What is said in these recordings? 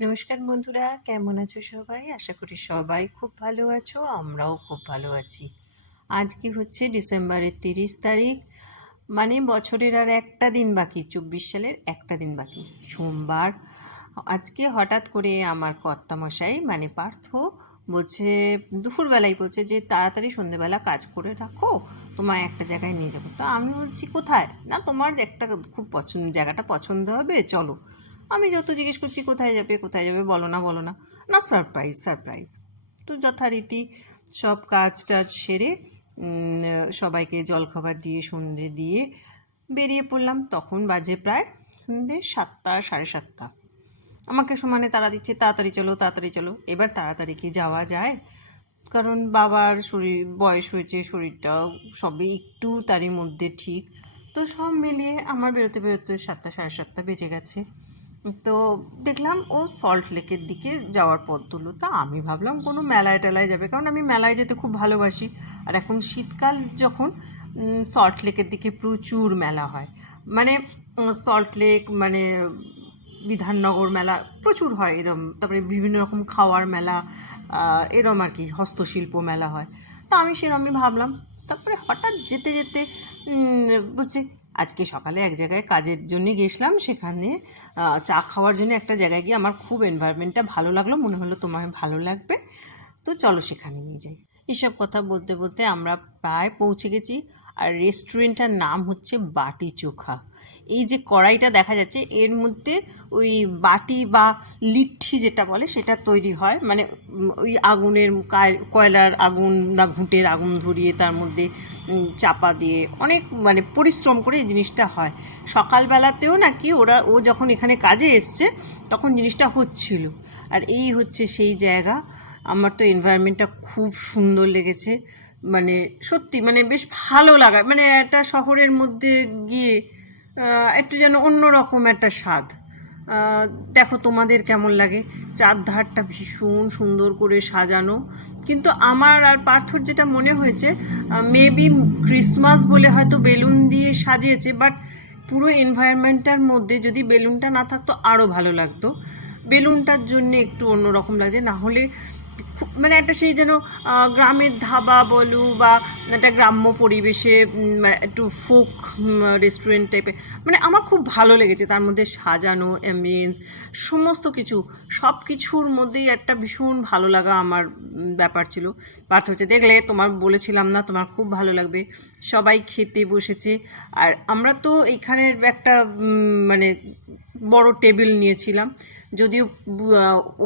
নমস্কার বন্ধুরা, কেমন আছো সবাই? আশা করি সবাই খুব ভালো আছো, আমরাও খুব ভালো আছি। আজকে হচ্ছে? ডিসেম্বরের তিরিশ তারিখ। মানে বছরের আর একটা দিন বাকি, চব্বিশ সালের একটা দিন বাকি। সোমবার। আজকে হঠাৎ করে আমার কর্তামশাই মানে পার্থ, বলছে, দুপুরবেলায় বলছে যে, তাড়াতাড়ি সন্ধেবেলা কাজ করে রাখো, তোমায় একটা জায়গায় নিয়ে যাব। তো আমি বলছি, কোথায়? না, তোমার একটা খুব পছন্দ, জায়গাটা পছন্দ হবে, চলো। আমি যত জিজ্ঞেস করছি, কোথায় যাবে কোথায় যাবে, বলো না বলো না। না সারপ্রাইজ সারপ্রাইজ তো যথারীতি সব কাজ টাজ সেরে সবাইকে জলখাবার দিয়ে, সন্ধে দিয়ে বেরিয়ে পড়লাম। তখন বাজে প্রায় সন্ধে সাতটা, সাড়ে সাতটা। আমাকে সমানে তারা দিচ্ছে, তাড়াতাড়ি চলো তাড়াতাড়ি চলো। এবার তাড়াতাড়ি কি যাওয়া যায়? কারণ বাবার শরীর, বয়স হয়েছে, শরীরটাও সবই একটু তারই মধ্যে ঠিক। তো সব মিলিয়ে আমার বেরোতে বেরোতে সাতটা, সাড়ে সাতটা বেজে গেছে। তো দেখলাম ও সল্ট লেকের দিকে যাওয়ার পথ তুলো তা আমি ভাবলাম কোনো মেলায় টেলায় যাবে, কারণ আমি মেলায় যেতে খুব ভালোবাসি। আর এখন শীতকাল যখন সল্ট লেকের দিকে প্রচুর মেলা হয়। মানে সল্ট লেক মানে বিধাননগর মেলা প্রচুর হয় এরম, তারপরে বিভিন্ন রকম খাওয়ার মেলা এরম আর কি, হস্তশিল্প মেলা হয়। তো আমি সেরমই ভাবলাম। তারপরে হঠাৎ যেতে যেতে বলছে আজকে সকালে এক জায়গায় কাজের জন্য গেছিলাম সেখানে চা খাওয়ার জন্য একটা জায়গায় গিয়ে আমার খুব এনভায়রনমেন্টটা ভালো লাগল, মনে হলো তোমার ভালো লাগবে। তো চলো সেখানে নিয়ে যাই। এসব কথা বলতে বলতে আমরা প্রায় পৌঁছে গেছি। আর রেস্টুরেন্টটার নাম হচ্ছে বাটি চোখা এই যে কড়াইটা দেখা যাচ্ছে, এর মধ্যে ওই বাটি বা লিট্ঠি যেটা বলে সেটা তৈরি হয়। মানে ওই আগুনের কায়- কয়লার আগুন না ঘুঁটের আগুন ধরিয়ে তার মধ্যে চাপা দিয়ে অনেক মানে পরিশ্রম করে এই জিনিসটা হয়। সকালবেলাতেও নাকি ওরা, ও যখন এখানে কাজে এসছে, তখন জিনিসটা হচ্ছিল। আর এই হচ্ছে সেই জায়গা। আমার তো এনভায়রনমেন্টটা খুব সুন্দর লেগেছে। মানে সত্যি মানে বেশ ভালো লাগা মানে একটা শহরের মধ্যে গিয়ে একটু যেন অন্যরকম একটা স্বাদ। দেখো তোমাদের কেমন লাগে। চারধারটা ভীষণ সুন্দর করে সাজানো। কিন্তু আমার আর পার্থর যেটা মনে হয়েছে মেবি ক্রিসমাস বলে হয়তো বেলুন দিয়ে সাজিয়েছে বাট পুরো এনভায়রনমেন্টটার মধ্যে যদি বেলুনটা না থাকতো আরও ভালো লাগতো। বেলুনটার জন্য একটু অন্যরকম লাগছে। না হলে মানে একটা সেই যেন গ্রামের ধাবা বলো বা একটা গ্রাম্য পরিবেশে একটু ফোক রেস্টুরেন্ট টাইপের মানে আমার খুব ভালো লেগেছে তার মধ্যে সাজানো অ্যাম্বিয়েন্স সমস্ত কিছু। সব কিছুর মধ্যেই একটা ভীষণ ভালো লাগা আমার ব্যাপার ছিল। পার্থ হচ্ছে, দেখলে তোমার বলেছিলাম না, তোমার খুব ভালো লাগবে। সবাই খেতে বসেছে। আর আমরা তো এইখানের একটা মানে বড় টেবিল নিয়েছিলাম। যদিও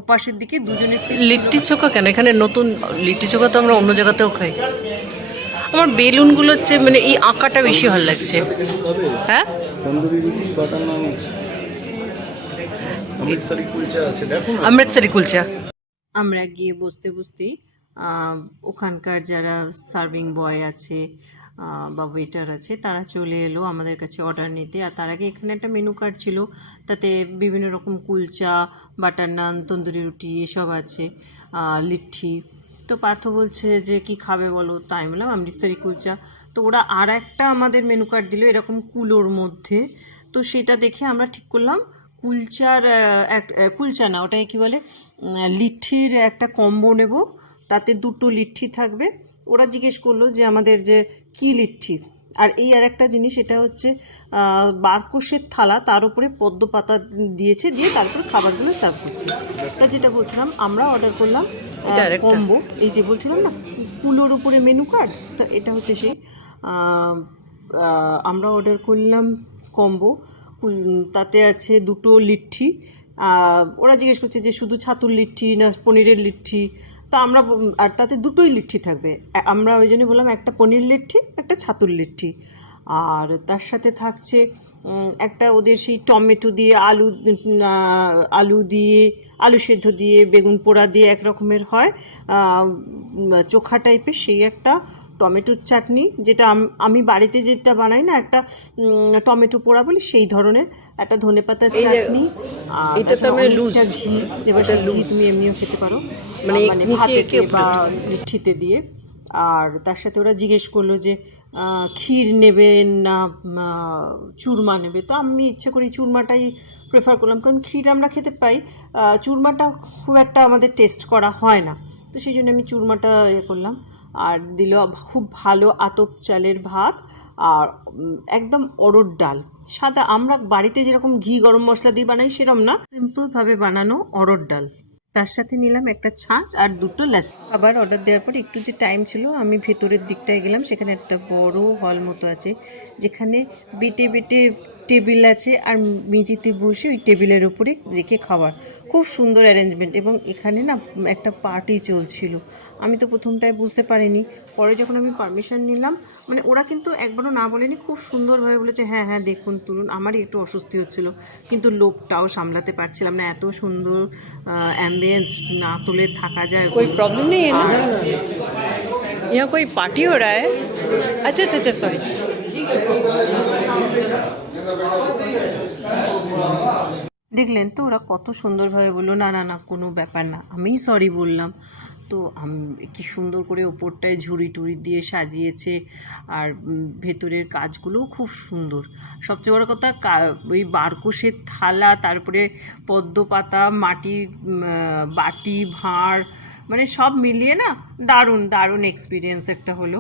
ওপাশের দিকে দুজনে লিট্টি চোখা কেন? এখানে নতুন লিট্টি চোখা তো আমরা অন্য জায়গাতেও খাই। আমার বেলুনগুলো হচ্ছে মানে এই আঁকাটা বেশি ভালো লাগছে। হ্যাঁ? অমৃতসরি কুলচা। আমরা গিয়ে বসতে বসতেই ওখানকার যারা সার্ভিং বয় আছে বা ওয়েটার আছে, তারা চলে এলো আমাদের কাছে অর্ডার নিতে। আর তার আগে এখানে একটা মেনু কার্ড ছিল, তাতে বিভিন্ন রকম কুলচা বাটার নান তন্দুরি রুটি এসব আছে লিট্টি। তো পার্থ বলছে যে, কি খাবে বলো? তাই বললাম অমৃতসরি কুলচা। তো ওরা আর একটা আমাদের মেনু কার্ড দিল এরকম কুলোর মধ্যে। তো সেটা দেখে আমরা ঠিক করলাম, কুলচার এক কুলচা না, ওটাকে কি বলে? লিট্টির একটা কম্বো নেব। তাতে দুটো লিট্ঠি থাকবে। ওরা জিজ্ঞেস করল যে আমাদের যে কি লিট্ঠি আর এই আর একটা জিনিস এটা হচ্ছে বারকোষের থালা তার উপরে পদ্ম পাতা দিয়েছে দিয়ে তারপর খাবারগুলো সার্ভ করছে। তা যেটা বলছিলাম আমরা অর্ডার করলাম কম্বো এই যে বলছিলাম না কুলোর উপরে মেনু কার্ড তো এটা হচ্ছে সেই আমরা অর্ডার করলাম কম্বো তাতে আছে দুটো লিট্টি। ওরা জিজ্ঞেস করছে যে শুধু ছাতুর লিট্টি না পনিরের লিট্ঠি তা আমরা আর তাতে দুটোই লিট্টি থাকবে। আমরা ওই জন্য বললাম একটা পনির লিট্টি, একটা ছাতুর লিট্টি। আর তার সাথে থাকছে একটা ওদের সেই টমেটো দিয়ে, আলু আলু দিয়ে, আলু সেদ্ধ দিয়ে, বেগুন পোড়া দিয়ে এক রকমের হয় চোখা টাইপের সেই একটা টমেটোর চাটনি যেটা আমি বাড়িতে যেটা বানাই না একটা টমেটো পোড়া বলি সেই ধরনের একটা ধনেপাতার এই যে- চাটনি এটা তো মানে ঘি এবার সেই ঘি তুমি এমনিও খেতে পারো। মানে উপরে। বা লিট্ঠিতে দিয়ে। আর তার সাথে ওরা জিজ্ঞেস করল যে ক্ষীর নেবেন না চুরমা নেবে? তো আমি ইচ্ছে করি চুরমাটাই প্রেফার করলাম। কারণ ক্ষীর আমরা খেতে পাই চুরমাটা খুব একটা আমাদের টেস্ট করা হয় না। তো সেই জন্য আমি চুরমাটা ইয়ে করলাম। আর দিল খুব ভালো আতপ চালের ভাত আর একদম অরড় ডাল। সাদা আমরা বাড়িতে যেরকম ঘি গরম মশলা দিয়ে বানাই সেরকম না। সিম্পলভাবে বানানো অরড় ডাল। তার সাথে নিলাম একটা ছাঁচ আর দুটো লাসি আবার অর্ডার দেওয়ার পর একটু যে টাইম ছিল, আমি ভেতরের দিকটায় গেলাম। সেখানে একটা বড় হল মতো আছে, যেখানে বেটে বেটে টেবিল আছে আর মেঝেতে বসে ওই টেবিলের উপরে রেখে খাবার খুব সুন্দর অ্যারেঞ্জমেন্ট এবং এখানে না একটা পার্টি চলছিল আমি তো প্রথমটায় বুঝতে পারিনি পরে যখন আমি পারমিশন নিলাম মানে ওরা কিন্তু একবারও না বলেনি খুব সুন্দরভাবে বলেছে হ্যাঁ হ্যাঁ দেখুন তুলুন আমারই একটু অস্বস্তি হচ্ছিল কিন্তু লোকটাও সামলাতে পারছিলাম না এত সুন্দর অ্যাম্বিয়েন্স না তুলে থাকা যায় कोई प्रॉब्लम नहीं है ना यहाँ कोई पार्टी हो रहा है अच्छा अच्छा अच्छा सॉरी দেখলেন তো ওরা কত সুন্দরভাবে বলল, না না না, কোনো ব্যাপার না, আমিই সরি বললাম। তো কি সুন্দর করে ওপরটায় ঝুড়ি টুড়ি দিয়ে সাজিয়েছে আর ভেতরের কাজগুলোও খুব সুন্দর। সবচেয়ে বড় কথা ওই বারকোষের থালা, তারপরে পদ্ম পাতা মাটির বাটি, ভাঁড় মানে সব মিলিয়ে না, দারুণ দারুণ এক্সপিরিয়েন্স একটা হলো।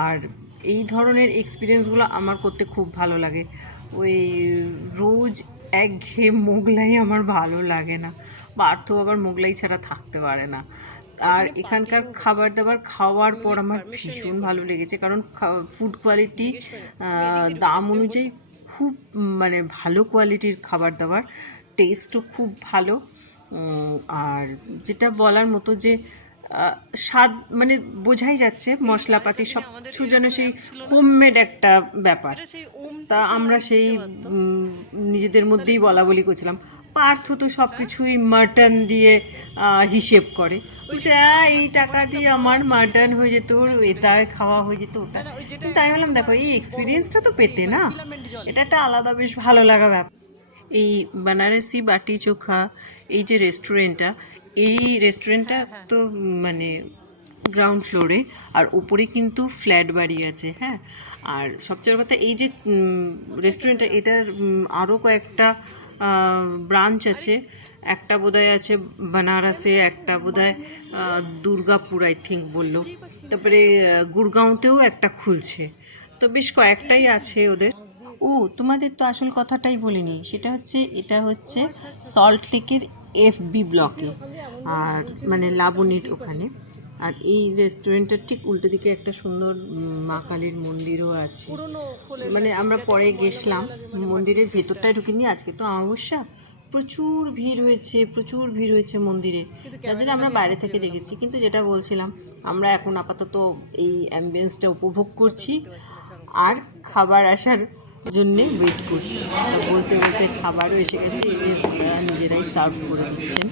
আর এই ধরনের এক্সপিরিয়েন্সগুলো আমার করতে খুব ভালো লাগে। ওই রোজ একঘেয়ে মোগলাই আমার ভালো লাগে না। পার্থ আবার মোগলাই ছাড়া থাকতে পারে না। আর এখানকার খাবার দাবার খাওয়ার পর আমার ভীষণ ভালো লেগেছে। কারণ ফুড কোয়ালিটি দাম অনুযায়ী খুব মানে ভালো কোয়ালিটির খাবার দাবার টেস্টও খুব ভালো। আর যেটা বলার মতো যে স্বাদ মানে বোঝাই যাচ্ছে, মশলাপাতি সব কিছু যেন সেই হোমমেড একটা ব্যাপার। তা আমরা সেই নিজেদের মধ্যেই বলা বলি করছিলাম। পার্থ তো সব কিছুই মাটন দিয়ে হিসেব করে। এই টাকা দিয়ে আমার মাটন হয়ে যেত, এটা খাওয়া হয়ে যেত, ওটা। কিন্তু আমি বললাম, দেখো, এই এক্সপিরিয়েন্সটা তো পেতে না। এটা একটা আলাদা বেশ ভালো লাগা ব্যাপার। এই বানারসি বাটি চোখা, এই যে রেস্টুরেন্টটা এই রেস্টুরেন্টটা তো মানে গ্রাউন্ড ফ্লোরে আর উপরে কিন্তু ফ্ল্যাট বাড়ি আছে হ্যাঁ? আর সবচেয়ে কথা এই যে রেস্টুরেন্টটা এটার আরও কয়েকটা ব্রাঞ্চ আছে। একটা বোধহয় আছে বানারসে একটা বোধহয় দুর্গাপুর আই থিঙ্ক বলল। তারপরে আহ, গুড়গাঁওতেও একটা খুলছে। তো বেশ কয়েকটাই আছে ওদের। ও তোমাদের তো আসল কথাটাই বলিনি। সেটা হচ্ছে এটা হচ্ছে সল্ট লেকের এফ বি ব্লকে আর মানে লাবণীর ওখানে। আর এই রেস্টুরেন্টের ঠিক উল্টো দিকে একটা সুন্দর মা কালীর মন্দিরও আছে। মানে আমরা পরে গেছিলাম। মন্দিরের ভেতরটায় ঢুকিনি আজকে তো অমাবস্যা। প্রচুর ভিড় হয়েছে প্রচুর ভিড় হয়েছে মন্দিরে। তার জন্য আমরা বাইরে থেকে দেখেছি। কিন্তু যেটা বলছিলাম আমরা এখন আপাতত এই অ্যাম্বিয়েন্সটা উপভোগ করছি। আর খাবার আসার জন্যে ওয়েট করছি। বলতে বলতে খাবারও এসে গেছে যে ওনারা নিজেরাই সার্ভ করে দিচ্ছেন।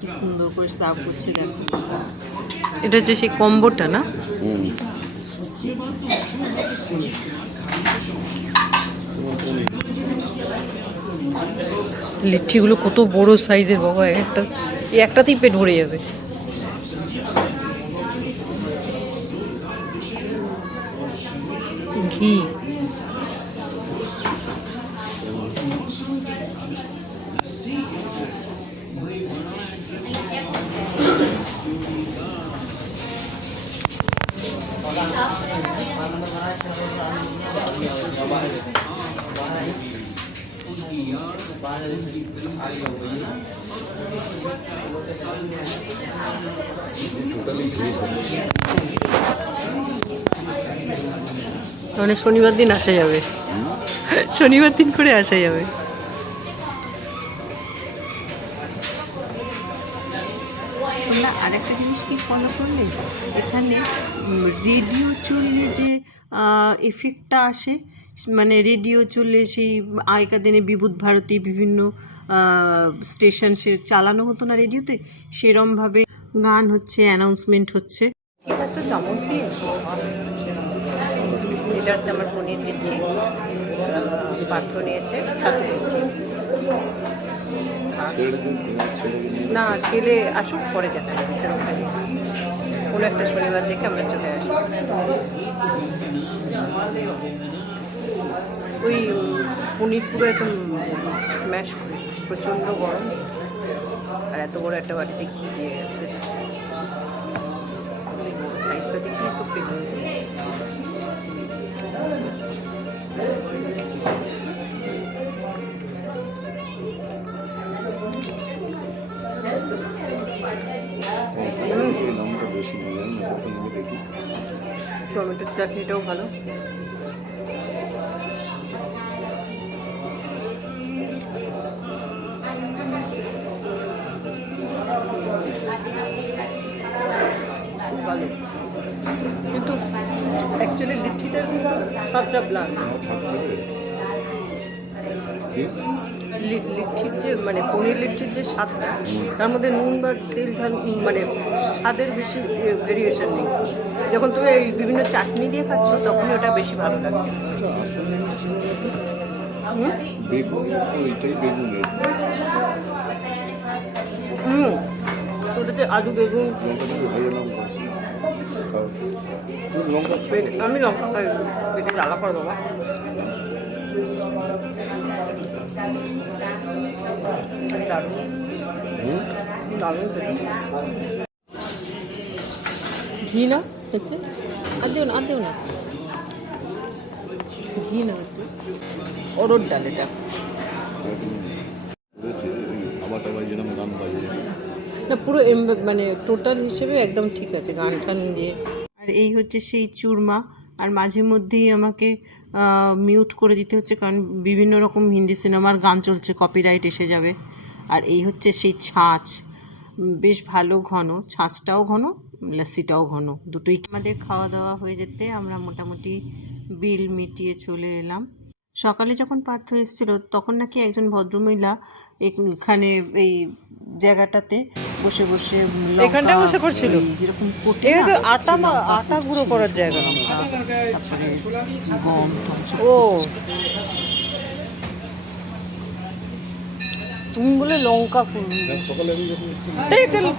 কি সুন্দর করে সার্ভ করছে, দেখো। এটা হচ্ছে সেই কম্বোটা না? লিট্টিগুলো কত বড় সাইজের, বাবা একটা একটাতেই পেট ভরে যাবে। ঘি। মানে শনিবার দিন আসা যাবে। শনিবার দিন করে আসা যাবে। তোমরা আরেকটা জিনিস কি ফলো করলে? এখানে রেডিও চললে যে এফেক্টটা আসে মানে রেডিও চললে সেই আগেকার দিনে বিভূত ভারতী বিভিন্ন স্টেশন সে চালানো হতো না রেডিওতে সেরমভাবে গান হচ্ছে অ্যানাউন্সমেন্ট হচ্ছে। এটা তো চামচ দিয়ে? এটা হচ্ছে আমার পনির দিচ্ছি পার্থ নিয়েছে ছাতু দিচ্ছি না ছেলে আসুক, পরে যাবে, সেরকম কোনো একটা শনিবার দেখে আমরা চলে আসব ওই পনির পুরো একদম স্ম্যাশ করে, প্রচণ্ড গরম। আর এত বড় একটা বাড়িতে ঘি দিয়ে গেছে। সাইজটা দেখি পেটে টমেটোর চাটনিটাও ভালো। কিন্তু অ্যাকচুয়ালি লিট্টিটার স্বাদটা ব্লান আমার থাকবে কি? লি- লিট্টির যে মানে পনির লিট্টির যে স্বাদটা তার মধ্যে নুন বা তেল ঝাল মানে স্বাদের বেশি ভেরিয়েশন নেই। যখন তুমি এই বিভিন্ন চাটনি দিয়ে খাচ্ছ, তখনই ওটা বেশি ভালো লাগছে। হুম? ওটাতে আলু, বেগুন। আমি লঙ্কা খাই পেটে জ্বালা করে বাবা। খেতে। ঘি না? এতে? আর দিও না আর দিও না। ঘি না অরড় ডাল এটা। না পুরো এম- মানে টোটাল হিসেবে একদম ঠিক আছে গান টান দিয়ে। আর এই হচ্ছে সেই চুরমা। আর মাঝে মধ্যেই আমাকে মিউট করে দিতে হচ্ছে কারণ বিভিন্ন রকম হিন্দি সিনেমার গান চলছে কপিরাইট এসে যাবে। আর এই হচ্ছে সেই ছাঁচ। বেশ ভালো ঘন। ছাঁচটাও ঘন লাস্সিটাও ঘন। দুটোই আমাদের খাওয়া দাওয়া হয়ে যেতে আমরা মোটামুটি বিল মিটিয়ে চলে এলাম। সকালে যখন পার্থ এসেছিল তখন নাকি একজন ভদ্রমহিলা এখানে এই জায়গাটাতে বসে বসে লঙ্কা, এখানটায় বসে করছিল? যেরকম কোটে আটা আটা গুঁড়ো করার জায়গা। তারপরে গম ও তুমি বলে লঙ্কা করবি হ্যাঁ, সকালে আমি যখন এসেছিলাম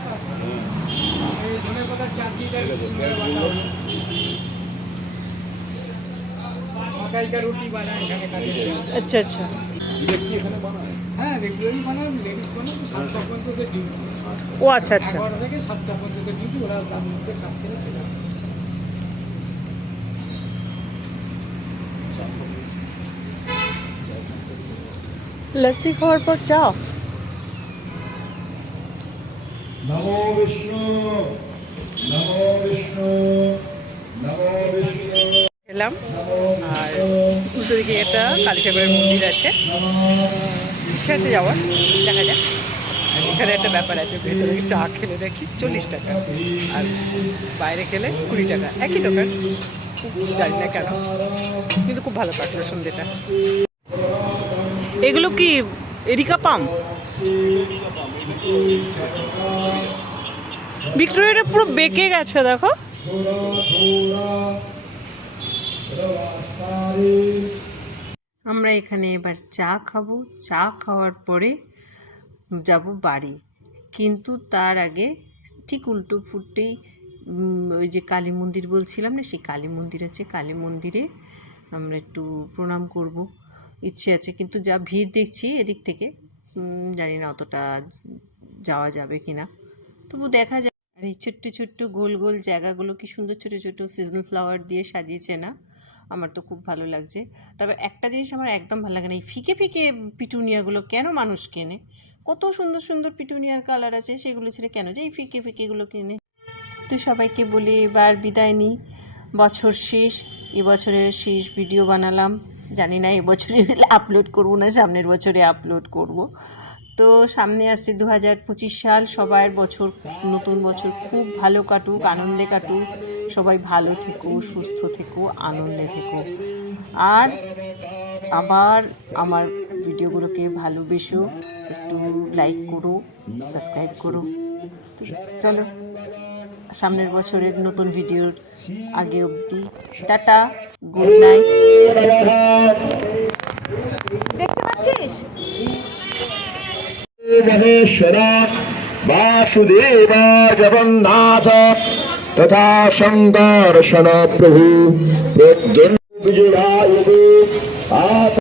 বানান সাতটা পর্যন্ত ওদের ডিউটি ও আচ্ছা আচ্ছা। তার মধ্যে কাজ সেরে লস্যি খাওয়ার পর চাও নমো বিষ্ণু নমো বিষ্ণু। এলাম আর উল্টো দিকে একটা কালী ঠাকুরের মন্দির আছে। ইচ্ছা আছে যাওয়ার, দেখা যাক। এখানে একটা ব্যাপার আছে, ভেতরে চা খেলে দেখি, চল্লিশ টাকা। আর বাইরে খেলে কুড়ি টাকা। একই দোকান। জানি না কেন। কিন্তু খুব ভালো কাটলো সন্ধ্যেটা। এগুলো কি এরিকা পাম? ভিক্টোরিয়াটা পুরো বেঁকে গেছে, দেখো। আমরা এখানে এবার চা খাব। চা খাওয়ার পরে যাব বাড়ি। কিন্তু তার আগে ঠিক উল্টো ফুটেই ওই যে কালী মন্দির বলছিলাম না, সেই কালী মন্দির আছে। কালী মন্দিরে আমরা একটু প্রণাম করব। ইচ্ছে আছে, কিন্তু যা ভিড় দেখছি এদিক থেকে জানি না অতটা যাওয়া যাবে কি না তবু দেখা যায় আর এই ছোট্ট ছোট্ট গোল গোল জায়গাগুলো কি সুন্দর ছোট ছোট সিজনাল ফ্লাওয়ার দিয়ে সাজিয়েছে না? আমার তো খুব ভালো লাগছে। তবে একটা জিনিস আমার একদম ভালো লাগে না, এই ফিকে ফিকে পিটুনিয়াগুলো কেন মানুষ কেনে? কত সুন্দর সুন্দর পিটুনিয়ার কালার আছে, সেগুলো ছেড়ে কেন যে এই ফিকে ফিকেগুলো কেনে? তো সবাইকে বলে এবার বিদায় নিই। বছর শেষ, এবছরের শেষ ভিডিও বানালাম। জানি না এবছরে আপলোড করব না, সামনের বছরে আপলোড করব। তো সামনে আসছে দু হাজার পঁচিশ সাল, সবার বছর নতুন বছর খুব ভালো কাটুক, আনন্দে কাটুক, সবাই ভালো থেকো, সুস্থ থেকো, আনন্দে থেকো। আর আবার আমার ভিডিওগুলোকে ভালোবেসো, একটু লাইক করো সাবস্ক্রাইব করো। তো চলো, সামনের বছরের নতুন ভিডিওর আগে অবধি টাটা গুড নাইট জগন্নাথ তথা শঙ্কর্ষণ প্রভু। বিজয়ায় আত